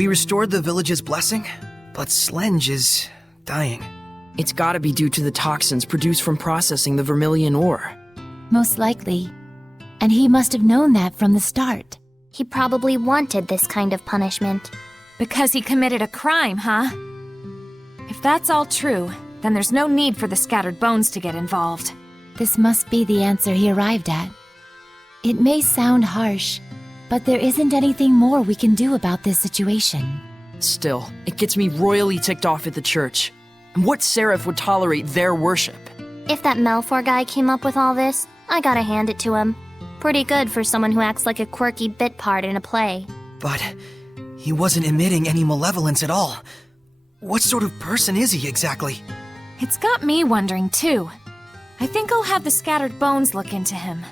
We restored the village's blessing, but Slenge is dying. It's gotta be due to the toxins produced from processing the vermilion ore. Most likely. And he must have known that from the start. He probably wanted this kind of punishment. Because he committed a crime, huh? If that's all true, then there's no need for the scattered bones to get involved. This must be the answer he arrived at. It may sound harsh, but there isn't anything more we can do about this situation. Still, it gets me royally ticked off at the church. And what seraph would tolerate their worship? If that Malfour guy came up with all this, I gotta hand it to him. Pretty good for someone who acts like a quirky bit part in a play. But he wasn't emitting any malevolence at all. What sort of person is he exactly? It's got me wondering too. I think I'll have the scattered bones look into him.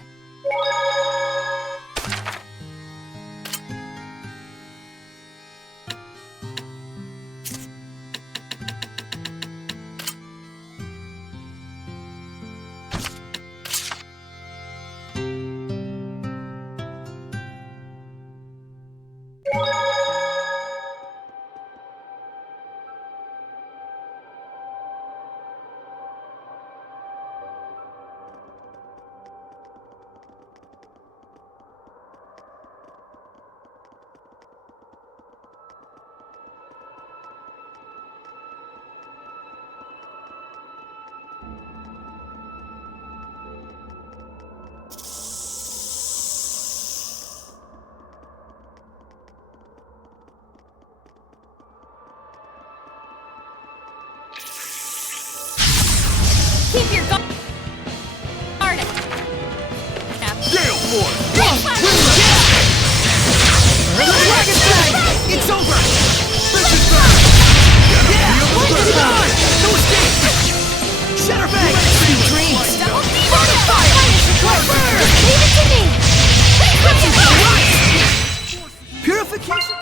Keep your guard. Gale Force! Dragon Flag! It's over! This is back! No escape! Shatterbang! Sweet dreams! Fire! Leave it to me! Purification?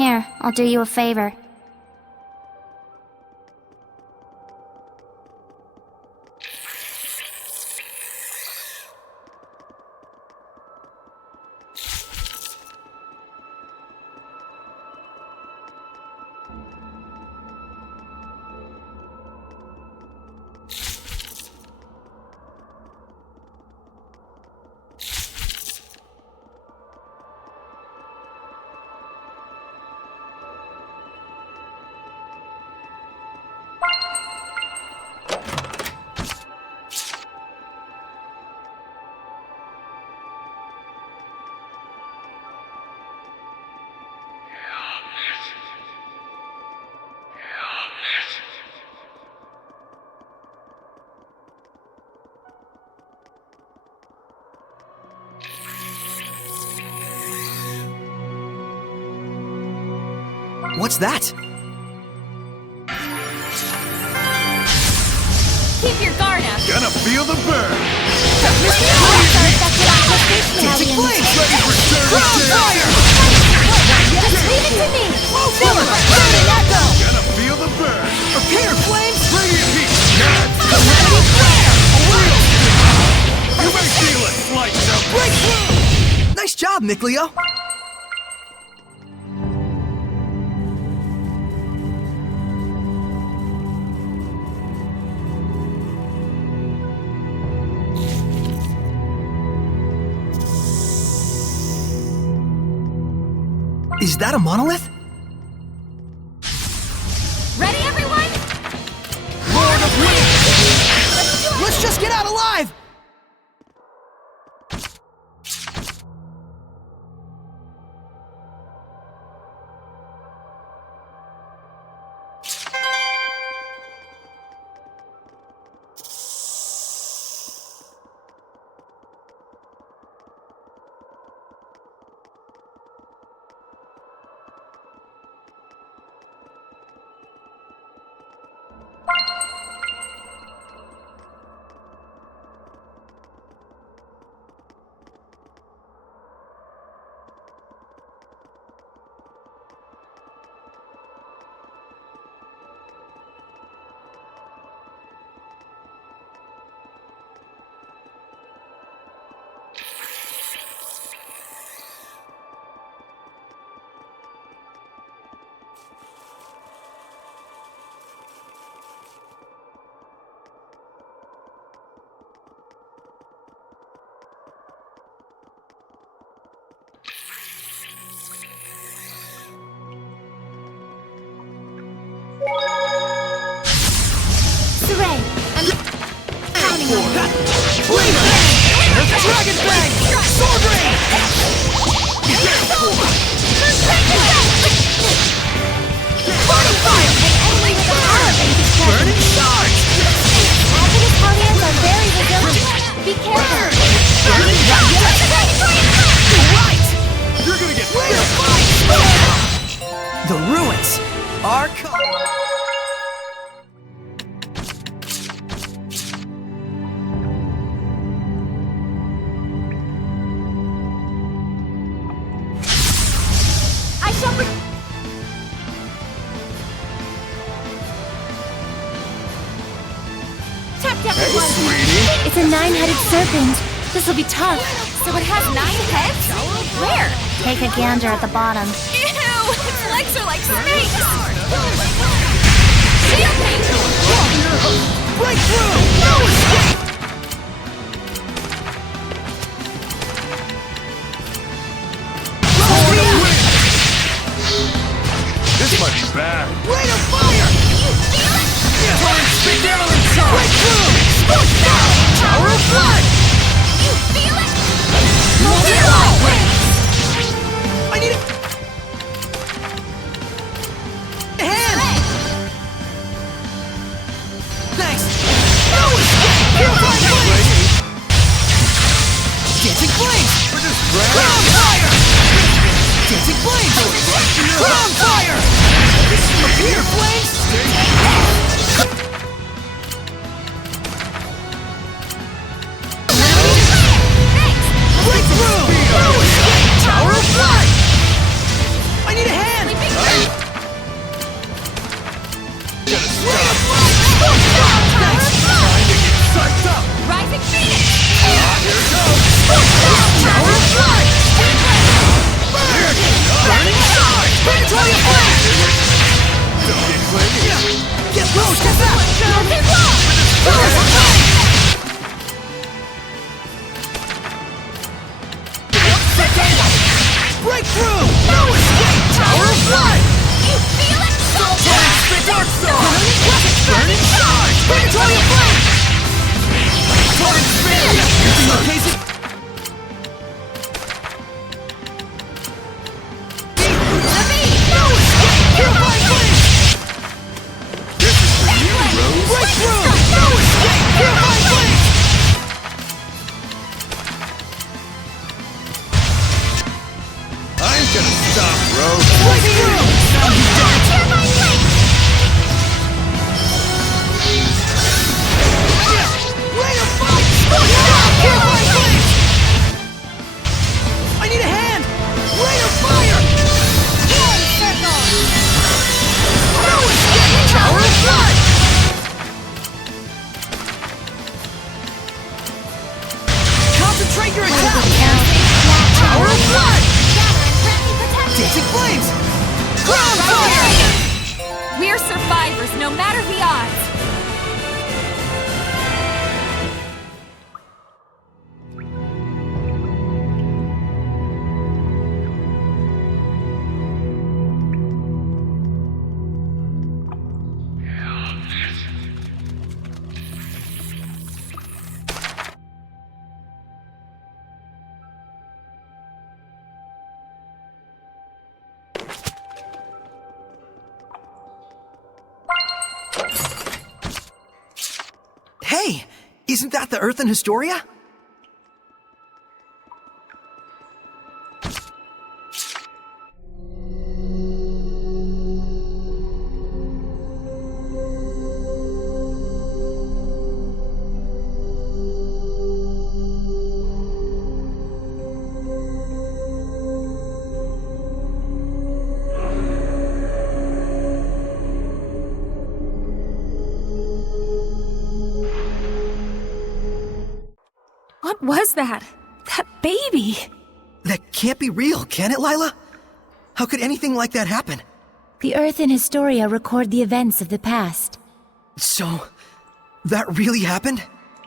Here, I'll do you a favor. What's that? Keep your guard up. Gonna feel the burn. Dancing flames! Ready for service. Just leave it to me! Gonna feel the burn. Prepare, flames! Radiant heat. You may feel a slight jump. Breakthrough! Nice job, Mikleo! Is that a monolith? Ready, everyone? Lord of Wind! Let's just get out alive! Dragon Bang! Sword Rain! Burning Fire! Burning Charge! Hazardous Hellions are very resilient. Be careful. Burning Right! You're gonna get The ruins are coming! Hey, sweetie. It's a 9-headed serpent. This'll be tough. So it has 9 heads? Where? Take a gander at the bottom. Ew! Its legs are like snakes! Shield me! Breakthrough! No escape! This might be bad. Rain of Fire! Spit down and charge. Breakthrough! Tower of Blood! You feel it? I need a hand! Thanks! No escape! Purify Flames! Dancing Flames! We're just grabbing. Crown Fire! Dancing Flames! Crown Fire! Appear Flames! Breakthrough! No escape! Tower of Blood! I need a hand! step back! Breakthrough! No escape! Tower of Blood! You feel it? Dark Star! Burning Charge! Predatory Flame! Torrent Spin! Using location... No escape! Purify Flame! This is for you, Rose! Breakthrough! No escape! Purify Flame! I'm gonna stop, Rose! Breakthrough! Sound you dead! Ray of Fire! Purify Flame! I need a hand! Ray of Fire! No escape! Tower of Blood! Concentrate your attack! Tower of Blood! Dancing Flames! Ground Fire! We're survivors, no matter the odds. Hey! Isn't that the Earth in Historia? What was that? That baby? That can't be real, can it, Lailah? How could anything like that happen? The Earth and Historia record the events of the past. So, that really happened?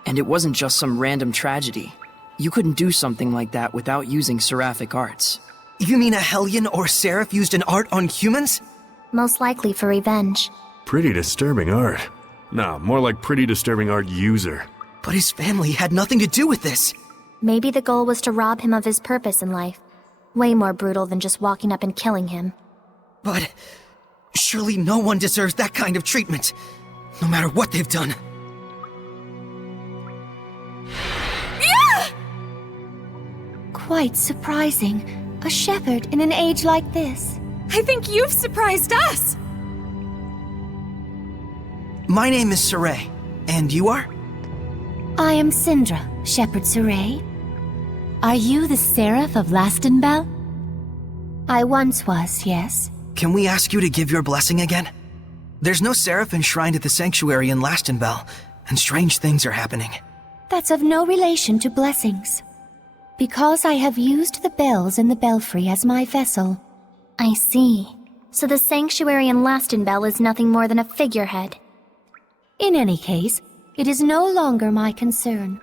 And it wasn't just some random tragedy. You couldn't do something like that without using seraphic arts. You mean a Hellion or Seraph used an art on humans? Most likely for revenge. Pretty disturbing art. Nah, more like pretty disturbing art user. But his family had nothing to do with this. Maybe the goal was to rob him of his purpose in life. Way more brutal than just walking up and killing him. But surely no one deserves that kind of treatment, no matter what they've done. Quite surprising. A shepherd in an age like this. I think you've surprised us! My name is Saray, and you are? I am Syndra, Sheperd Saray. Are you the Seraph of Lastenbell? I once was, yes. Can we ask you to give your blessing again? There's no Seraph enshrined at the sanctuary in Lastenbell, and strange things are happening. That's of no relation to blessings. Because I have used the bells in the belfry as my vessel. I see. So the sanctuary in Lastenbell is nothing more than a figurehead. In any case, it is no longer my concern.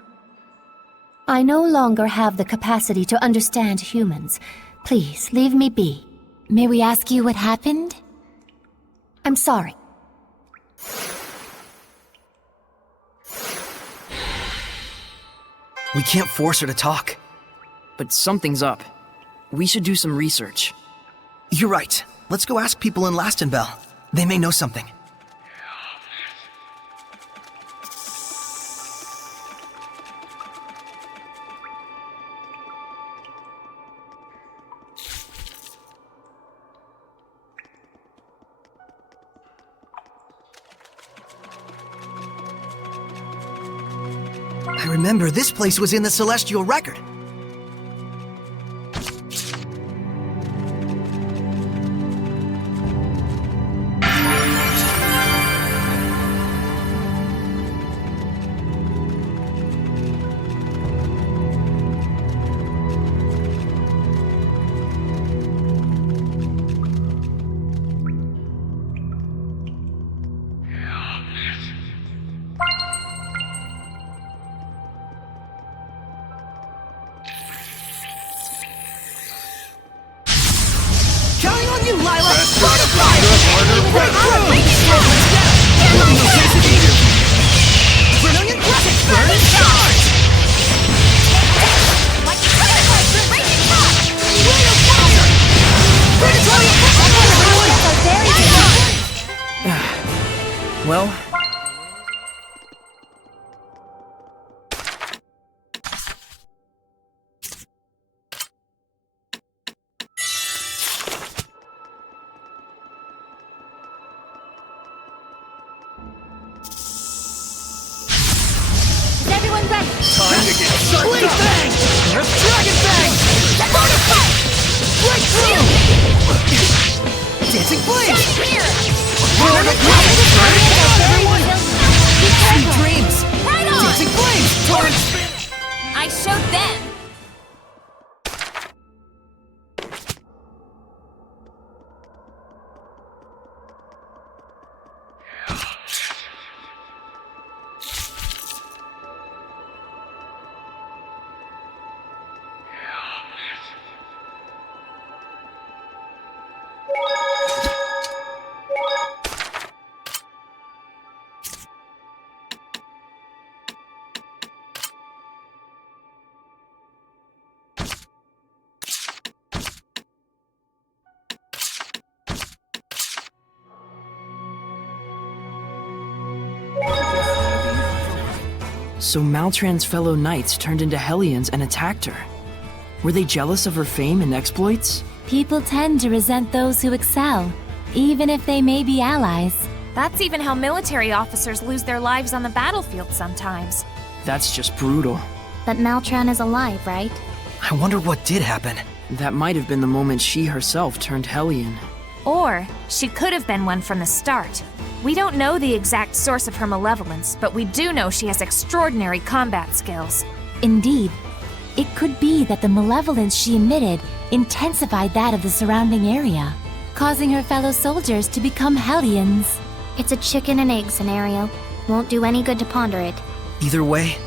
I no longer have the capacity to understand humans. Please, leave me be. May we ask you what happened? I'm sorry. We can't force her to talk. But something's up. We should do some research. You're right. Let's go ask people in Lastenbell. They may know something. I remember this place was in the Celestial Record. Counting on you, Lailah! Brilliant graphics! Burn charge! Well... Everyone ready? Time to get Blade Fang! Dragon Fang! Breakthrough! Dancing Flames! Everyone! Sweet dreams! Right on! Dancing Flames! Torrent! I showed them! So Maltran's fellow knights turned into Hellions and attacked her. Were they jealous of her fame and exploits? People tend to resent those who excel, even if they may be allies. That's even how military officers lose their lives on the battlefield sometimes. That's just brutal. But Maltran is alive, right? I wonder what did happen. That might have been the moment she herself turned Hellion. Or she could have been one from the start. We don't know the exact source of her malevolence, but we do know she has extraordinary combat skills. Indeed, it could be that the malevolence she emitted intensified that of the surrounding area, causing her fellow soldiers to become Hellions. It's a chicken and egg scenario. Won't do any good to ponder it. Either way,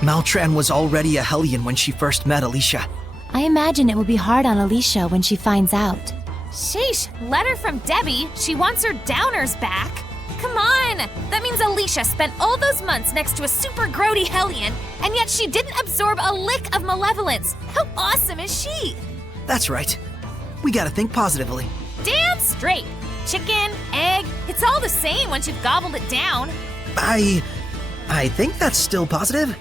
Maltran was already a Hellion when she first met Alicia. I imagine it will be hard on Alicia when she finds out. Sheesh, letter from Debbie. She wants her downers back. Come on! That means Alicia spent all those months next to a super grody Hellion, and yet she didn't absorb a lick of malevolence. How awesome is she? That's right. We gotta think positively. Damn straight. Chicken, egg, it's all the same once you've gobbled it down. I think that's still positive.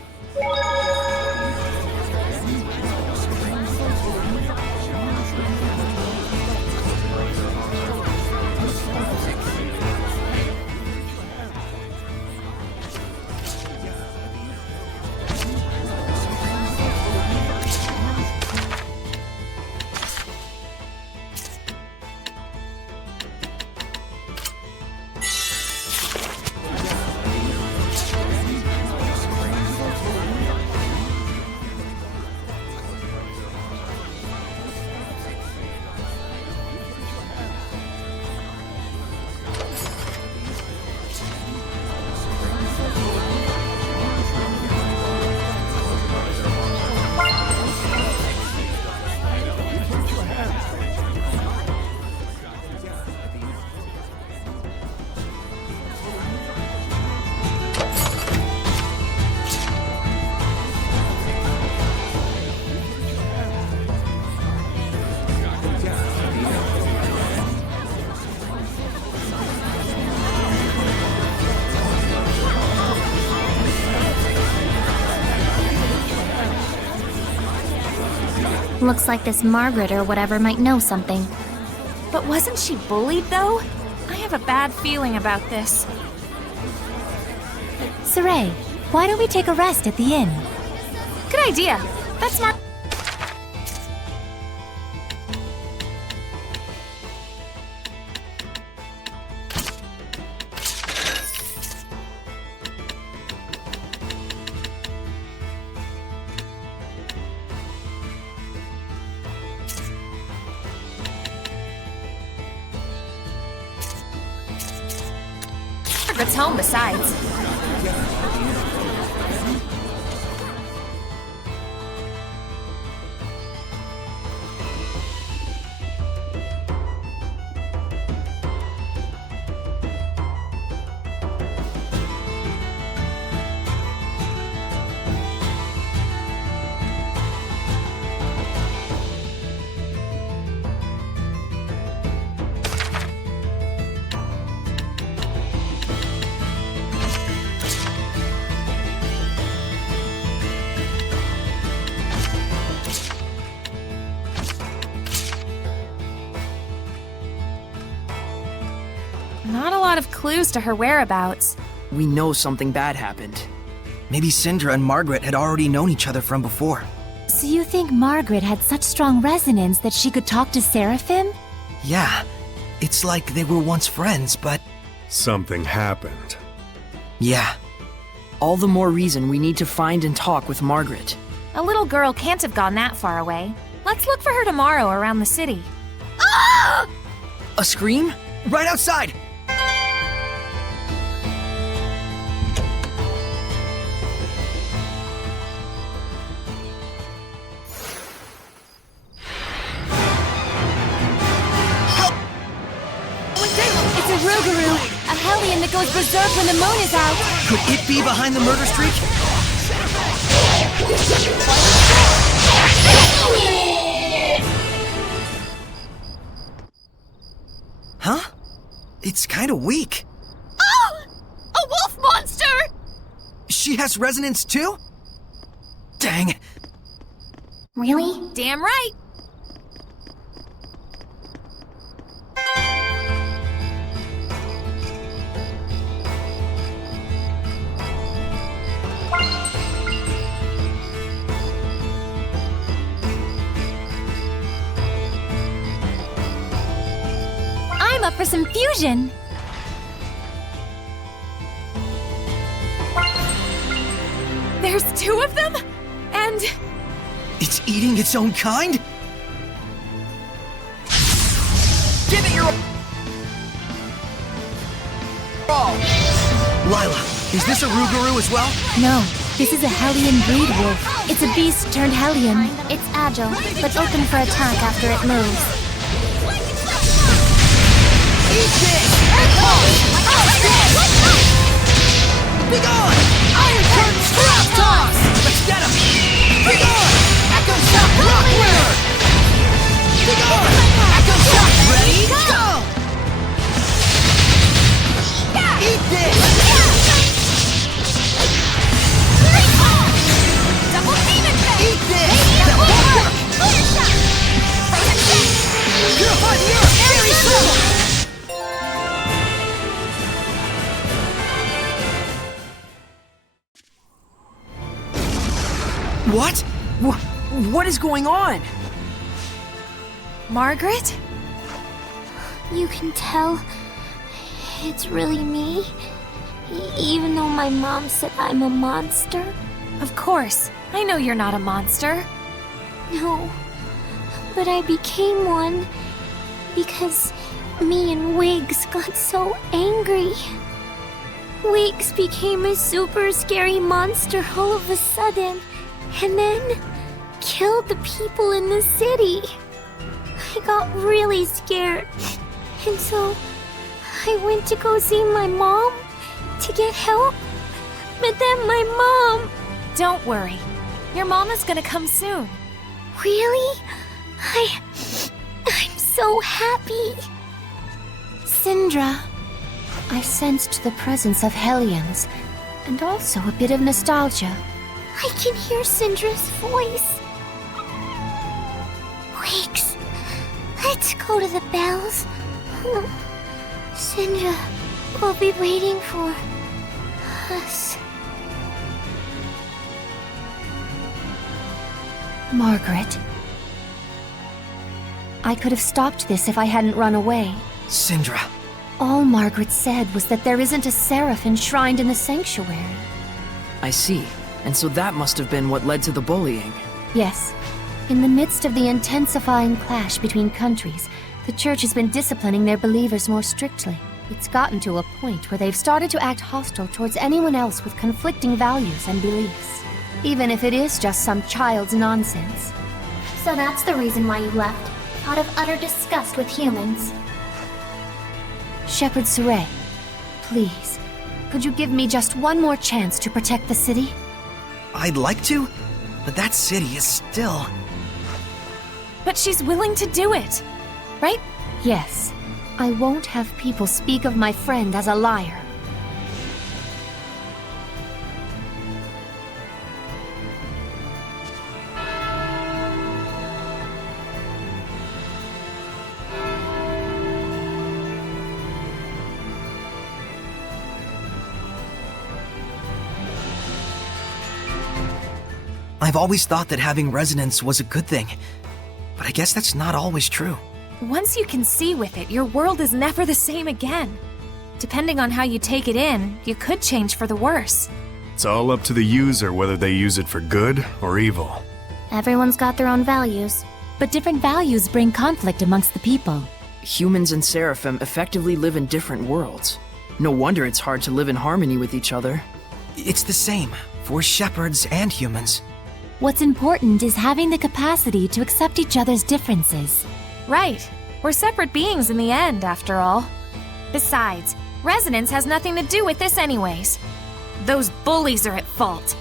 Looks like this Margaret or whatever might know something. But wasn't she bullied, though? I have a bad feeling about this. Saray, why don't we take a rest at the inn? Good idea. That's Mar- Margaret's home, besides. lot of clues to her whereabouts. We know something bad happened. Maybe Syndra and Margaret had already known each other from before. So you think Margaret had such strong resonance that she could talk to Seraphim? Yeah, it's like they were once friends, but Something happened. yeah. All the more reason we need to find and talk with Margaret. A little girl can't have gone that far away. Let's look for her tomorrow around the city. A scream? Right outside! It's a Rougarou, a Hellion that goes berserk when the moon is out. Could it be behind the murder streak? Huh? It's kinda weak. Oh! A wolf monster! She has resonance too? Dang. Really? Damn right! I'm up for some fusion. There's two of them? And It's eating its own kind? Give it your all! Lailah, is this a Rougarou as well? No, this is a Hellion breed wolf. It's a beast turned Hellion. It's agile, but open for attack after it moves. Eat this! Be gone! Iron Curtain Strap Toss! Let's get him! Be gone! Echo Shock Rock Winner! Be gone! Echo Shock ready? Go! Eat this! double demon fist! Eat this! That won't work! Purify the earth! Very simple! What? What is going on? Margaret? You can tell it's really me, even though my mom said I'm a monster. Of course. I know you're not a monster. No, but I became one because me and Wiggs got so angry. Wiggs became a super scary monster all of a sudden, and then killed the people in the city. I got really scared, and so I went to go see my mom to get help. But then my mom... Don't worry. Your mom is gonna come soon. Really? I'm so happy. Syndra, I sensed the presence of Hellions, and also a bit of nostalgia. I can hear Syndra's voice. Wiggs, let's go to the bells. Syndra will be waiting for us. Margaret. I could have stopped this if I hadn't run away. Syndra. All Margaret said was that there isn't a seraph enshrined in the sanctuary. I see. And so that must have been what led to the bullying. Yes. In the midst of the intensifying clash between countries, the Church has been disciplining their believers more strictly. It's gotten to a point where they've started to act hostile towards anyone else with conflicting values and beliefs. Even if it is just some child's nonsense. So that's the reason why you left, out of utter disgust with humans. Sheperd Saray, please, could you give me just one more chance to protect the city? I'd like to, but that city is still... But she's willing to do it, right? Yes. I won't have people speak of my friend as a liar. I've always thought that having resonance was a good thing, but I guess that's not always true. Once you can see with it, your world is never the same again. Depending on how you take it in, you could change for the worse. It's all up to the user whether they use it for good or evil. Everyone's got their own values. But different values bring conflict amongst the people. Humans and Seraphim effectively live in different worlds. No wonder it's hard to live in harmony with each other. It's the same for Shepards and humans. What's important is having the capacity to accept each other's differences. Right. We're separate beings in the end, after all. Besides, resonance has nothing to do with this anyways. Those bullies are at fault.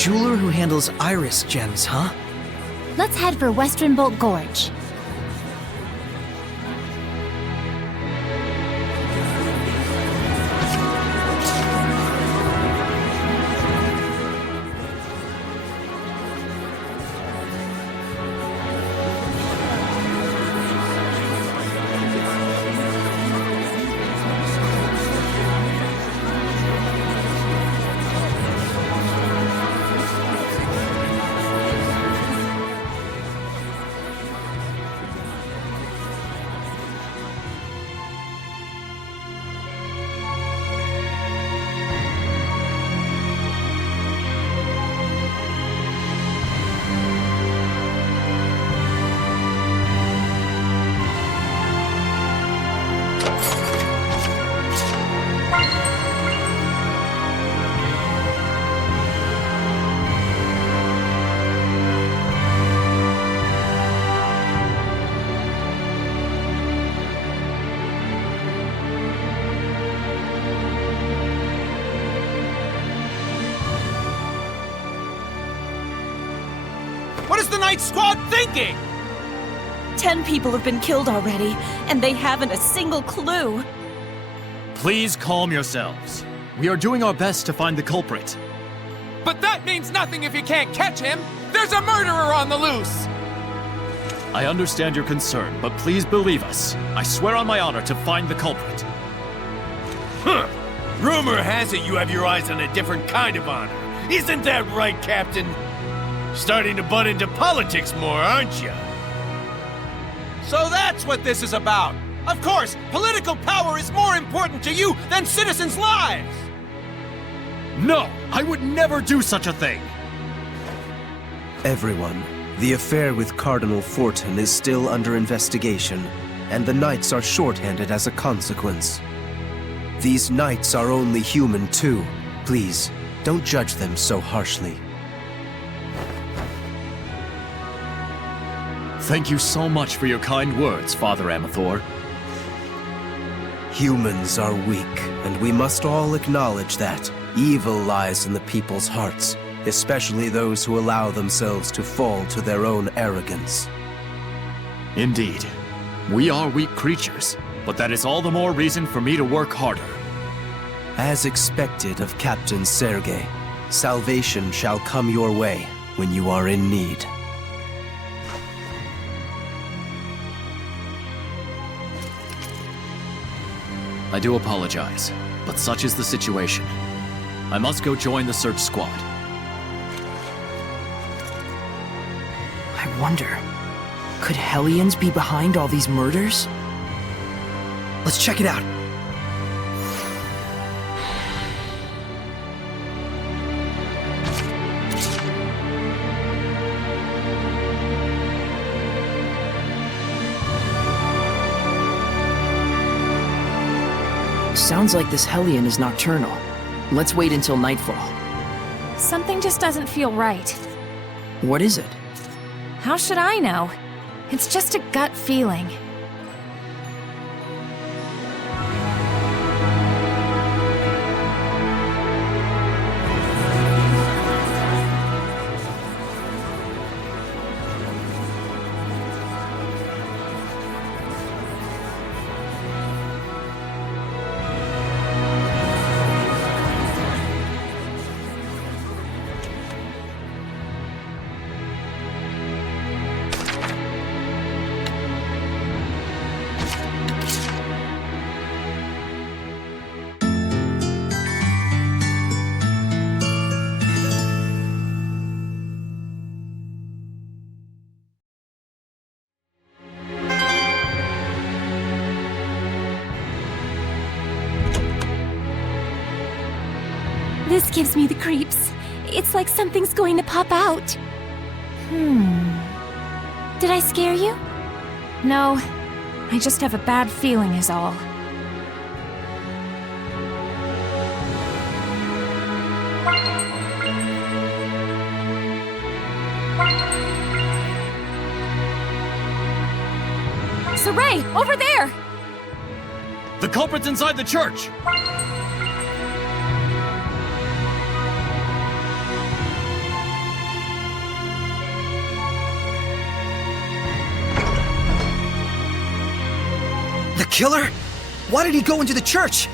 Jeweler who handles iris gems, huh? Let's head for Western Bolt Gorge. What is the Night Squad thinking? 10 people have been killed already, and they haven't a single clue. Please calm yourselves. We are doing our best to find the culprit. But that means nothing if you can't catch him! There's a murderer on the loose! I understand your concern, but please believe us. I swear on my honor to find the culprit. Huh. Rumor has it you have your eyes on a different kind of honor. Isn't that right, Captain? Starting to butt into politics more, aren't you? So that's what this is about! Of course, political power is more important to you than citizens' lives! No! I would never do such a thing! Everyone, the affair with Cardinal Fortin is still under investigation, and the Knights are shorthanded as a consequence. These Knights are only human too. Please, don't judge them so harshly. Thank you so much for your kind words, Father Amathor. Humans are weak, and we must all acknowledge that. Evil lies in the people's hearts, especially those who allow themselves to fall to their own arrogance. Indeed. We are weak creatures, but that is all the more reason for me to work harder. As expected of Captain Sergei, salvation shall come your way when you are in need. I do apologize, but such is the situation. I must go join the search squad. I wonder, could Hellions be behind all these murders? Let's check it out. Sounds like this Hellion is nocturnal. Let's wait until nightfall. Something just doesn't feel right. What is it? How should I know? It's just a gut feeling. This gives me the creeps. It's like something's going to pop out. Did I scare you? No, I just have a bad feeling is all. Saray, over there! The culprit's inside the church! The killer? Why did he go into the church?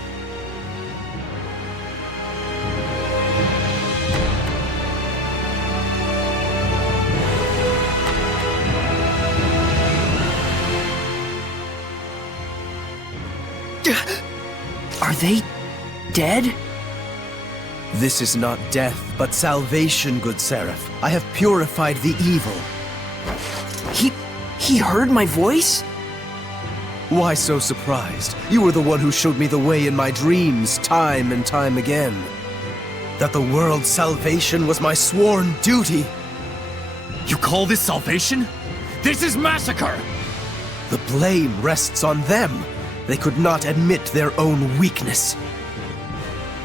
Are they dead? This is not death, but salvation, good Seraph. I have purified the evil. He heard my voice? Why so surprised? You were the one who showed me the way in my dreams, time and time again. That the world's salvation was my sworn duty. You call this salvation? This is massacre! The blame rests on them. They could not admit their own weakness.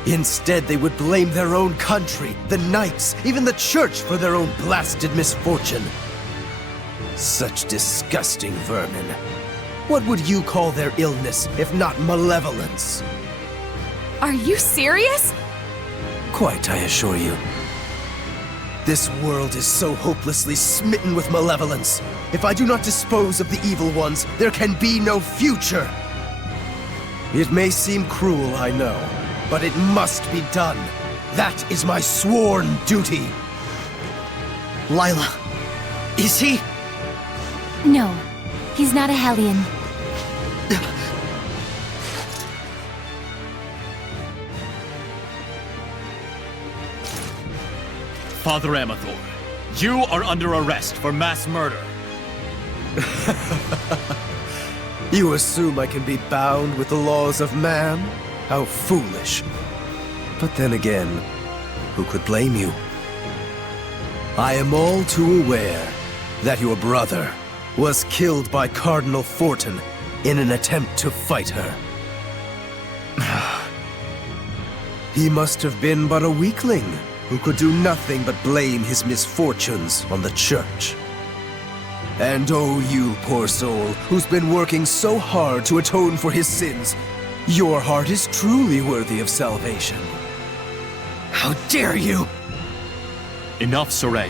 Instead, they would blame their own country, the knights, even the church for their own blasted misfortune. Such disgusting vermin. What would you call their illness, if not malevolence? Are you serious? Quite, I assure you. This world is so hopelessly smitten with malevolence. If I do not dispose of the evil ones, there can be no future. It may seem cruel, I know, but it must be done. That is my sworn duty. Lailah, is he? No, he's not a Hellion. Father Amathor, you are under arrest for mass murder. You assume I can be bound with the laws of man? How foolish. But then again, who could blame you? I am all too aware that your brother was killed by Cardinal Fortin in an attempt to fight her. He must have been but a weakling who could do nothing but blame his misfortunes on the church. And oh, you poor soul, who's been working so hard to atone for his sins, your heart is truly worthy of salvation. How dare you! Enough, Saray.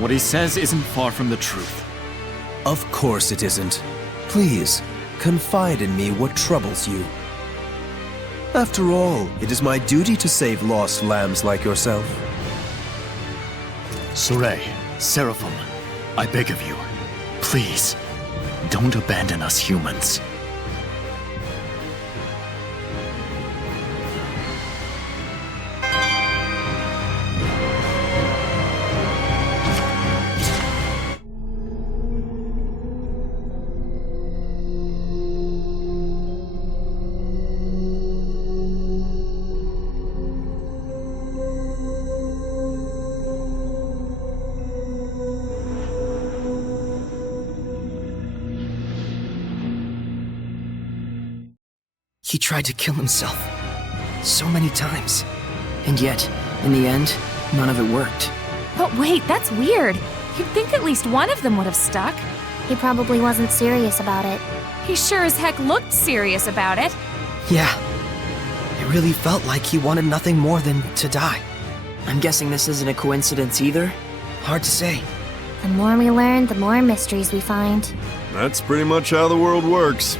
What he says isn't far from the truth. Of course it isn't. Please, confide in me what troubles you. After all, it is my duty to save lost lambs like yourself. Saray, Seraphim, I beg of you, please, don't abandon us humans. He tried to kill himself. So many times. And yet, in the end, none of it worked. But wait, that's weird. You'd think at least one of them would have stuck. He probably wasn't serious about it. He sure as heck looked serious about it. Yeah. It really felt like he wanted nothing more than to die. I'm guessing this isn't a coincidence either? Hard to say. The more we learn, the more mysteries we find. That's pretty much how the world works.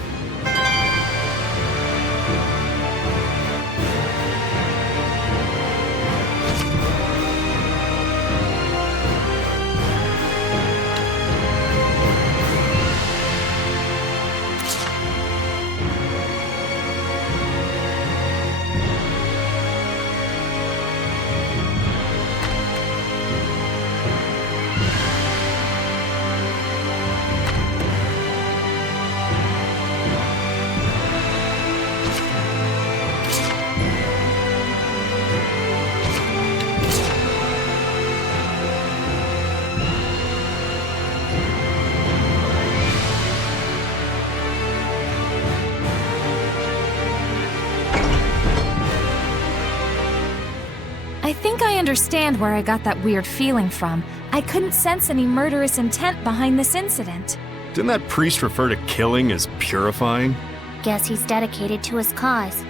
I think I understand where I got that weird feeling from. I couldn't sense any murderous intent behind this incident. Didn't that priest refer to killing as purifying? Guess he's dedicated to his cause.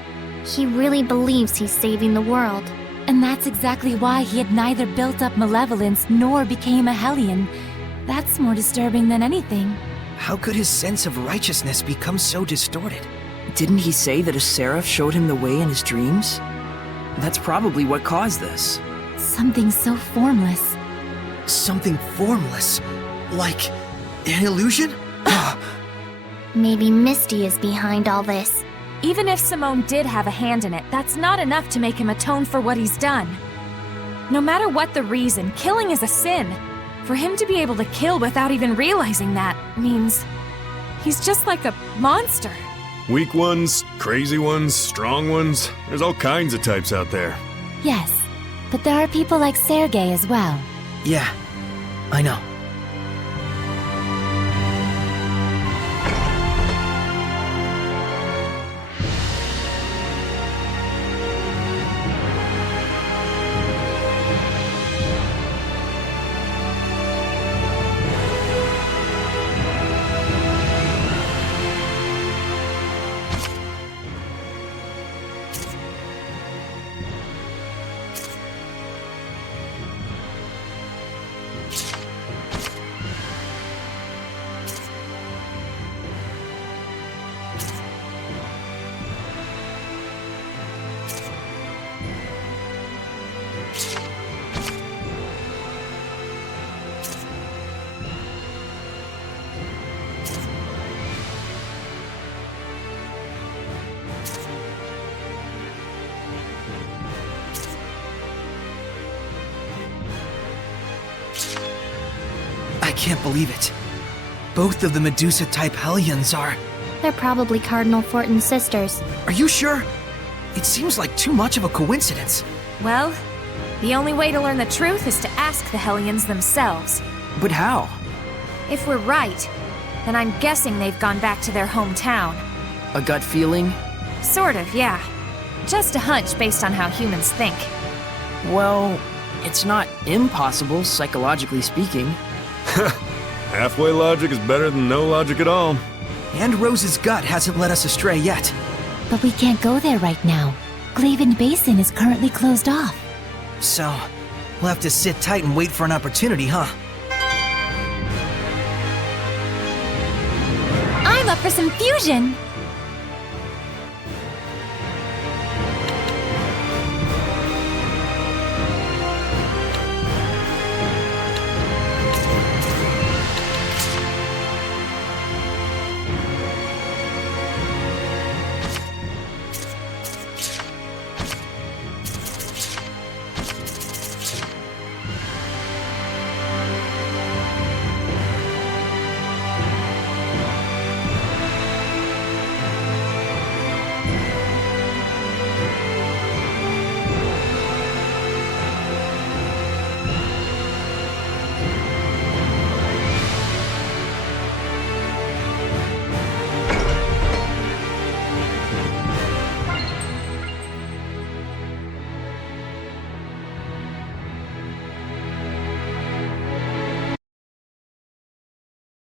He really believes he's saving the world. And that's exactly why he had neither built up malevolence nor became a Hellion. That's more disturbing than anything. How could his sense of righteousness become so distorted? Didn't he say that a seraph showed him the way in his dreams? That's probably what caused this. Something so formless. Something formless? Like an illusion? Maybe Misty is behind all this. Even if Simone did have a hand in it, that's not enough to make him atone for what he's done. No matter what the reason, killing is a sin. For him to be able to kill without even realizing that means he's just like a monster. Weak ones, crazy ones, strong ones. There's all kinds of types out there. Yes, but there are people like Sergei as well. Yeah, I know. I can't believe it. Both of the Medusa-type Hellions are... They're probably Cardinal Fortin's sisters. Are you sure? It seems like too much of a coincidence. Well, the only way to learn the truth is to ask the Hellions themselves. But how? If we're right, then I'm guessing they've gone back to their hometown. A gut feeling? Sort of, yeah. Just a hunch based on how humans think. Well, it's not impossible, psychologically speaking. Halfway logic is better than no logic at all. And Rose's gut hasn't led us astray yet. But we can't go there right now. Glaven Basin is currently closed off. So, we'll have to sit tight and wait for an opportunity, huh? I'm up for some fusion!